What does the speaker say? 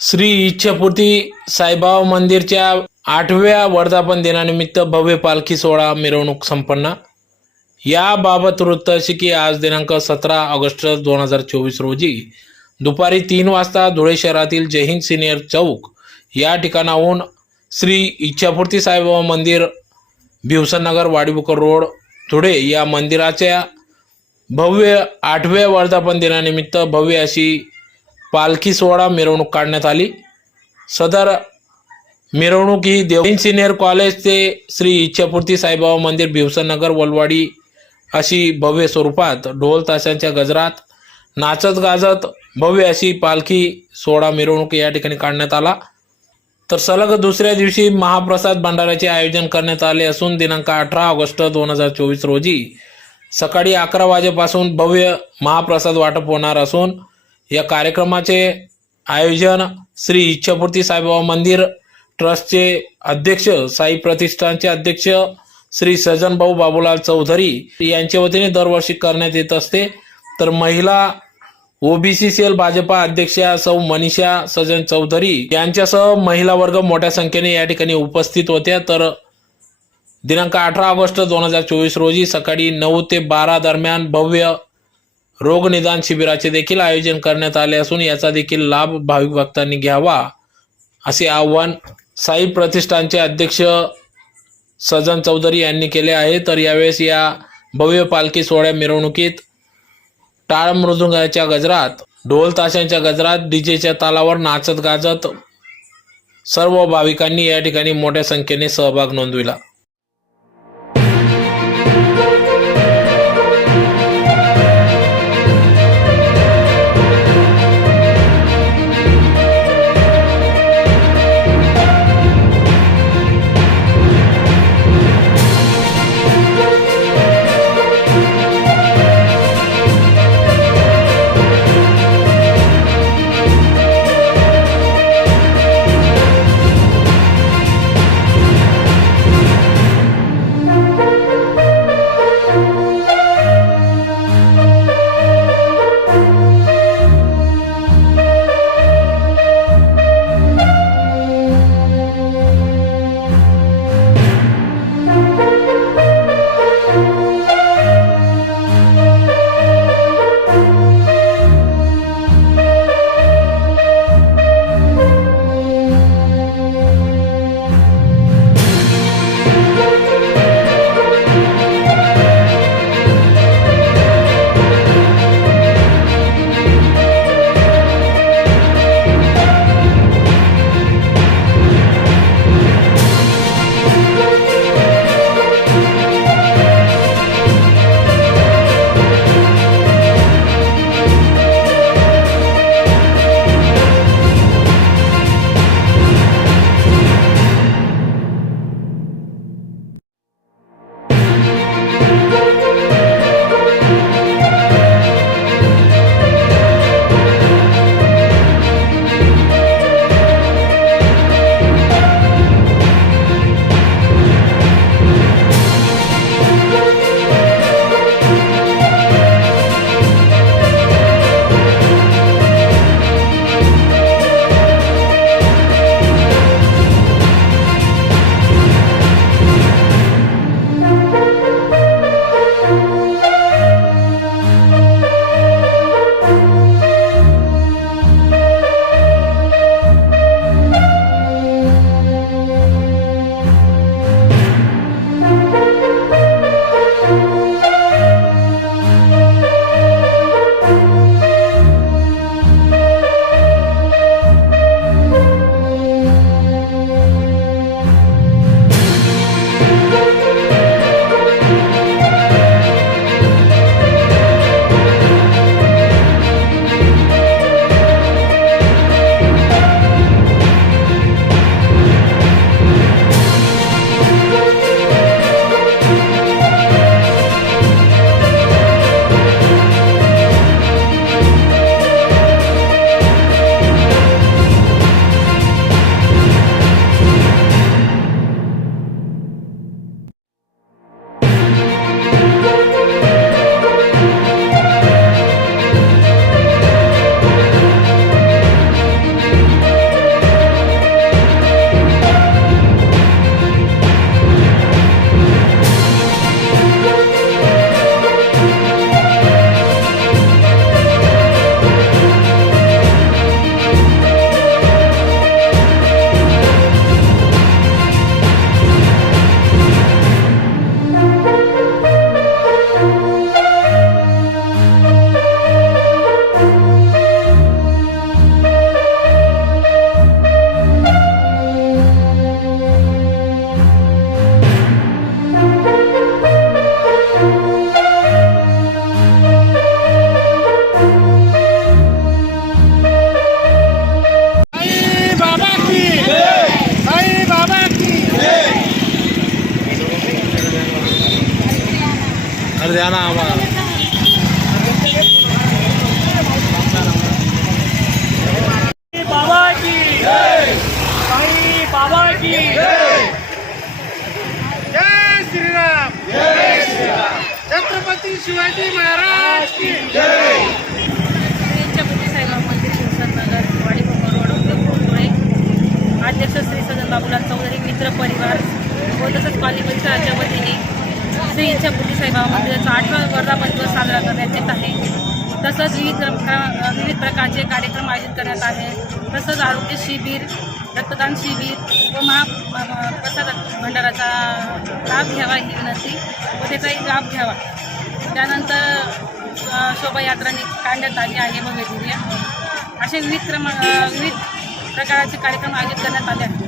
श्री इच्छापूर्ती साईबाबा मंदिरच्या 8व्या वर्धापन दिनानिमित्त भव्य पालखी सोहळा मिरवणूक संपन्न। याबाबत वृत्त असे की आज दिनांक 17 ऑगस्ट 2024 रोजी दुपारी 3 वाजता धुळे शहरातील जय हिंद सिनियर चौक या ठिकाणाहून श्री इच्छापूर्ती साईबाबा मंदिर भिवसननगर वाडीबुकर रोड धुळे या मंदिराच्या भव्य 8व्या वर्धापन दिनानिमित्त भव्य अशी पालखी सोहळा मिरवणूक काढण्यात आली। सदर मिरवणूक ही जय हिंद सिनियर कॉलेज ते श्री इच्छापूर्ती साईबाबा मंदिर भिवसननगर वलवाडी अशी भव्य स्वरूपात ढोल ताशांच्या गजरात नाचत गाजत भव्य अशी पालखी सोहळा मिरवणूक या ठिकाणी काढण्यात आला। तर सलग दुसऱ्या दिवशी महाप्रसाद भंडाऱ्याचे आयोजन करण्यात आले असून दिनांक 18 ऑगस्ट 2024 रोजी सकाळी 11 वाजेपासून भव्य महाप्रसाद वाटप होणार असून या कार्यक्रमाचे आयोजन श्री इच्छापूर्ती साईबाबा मंदिर ट्रस्टचे अध्यक्ष साई प्रतिष्ठानचे अध्यक्ष श्री सजन भाऊ बाबूलाल चौधरी यांच्या वतीने दरवर्षी करण्यात येत असते। तर महिला ओबीसी सेल भाजपा अध्यक्षा सौ मनीषा सजन चौधरी यांच्यासह महिला वर्ग मोठ्या संख्येने या ठिकाणी उपस्थित होत्या। तर दिनांक 18 ऑगस्ट 2024 रोजी सकाळी 9 ते 12 दरम्यान भव्य रोग निदान शिबिराचे देखील आयोजन करण्यात आले असून याचा देखील लाभ भाविक भक्तांनी घ्यावा असे आवाहन साई प्रतिष्ठानचे अध्यक्ष सजन चौधरी यांनी केले आहे। तर यावेळेस या भव्य पालखी सोहळ्या मिरवणुकीत टाळ मृदुंगाच्या गजरात ढोल ताशांच्या गजरात डीजेच्या तालावर नाचत गाजत सर्व भाविकांनी या ठिकाणी मोठ्या संख्येने सहभाग नोंदविला। शिवाजी महाराज की छत्रपती साईबाबा मंदिर नगर वाडीभोंगर रोड धुळे. अध्यक्ष श्री सदन बाबूलाल चौधरी मित्र परिवार व तसंच पाली परिसराच्या वतीने श्री छत्रपती साईबाबा मंदिराचा 8वा वर्धापन दिवस साजरा करण्यात येत आहे. तसंच विविध प्रकारचे कार्यक्रम आयोजित करण्यात आहे. तसंच आरोग्य शिबिर, रक्तदान शिबिर व महाप्रसाद भंडाराचा लाभ घ्यावा ही विनंती व त्याचाही लाभ घ्यावा. त्यानंतर शोभायात्रा काढण्यात आली आहे भव्य दिव्य. असे विविध प्रकारचे कार्यक्रम आयोजित करण्यात आले आहेत.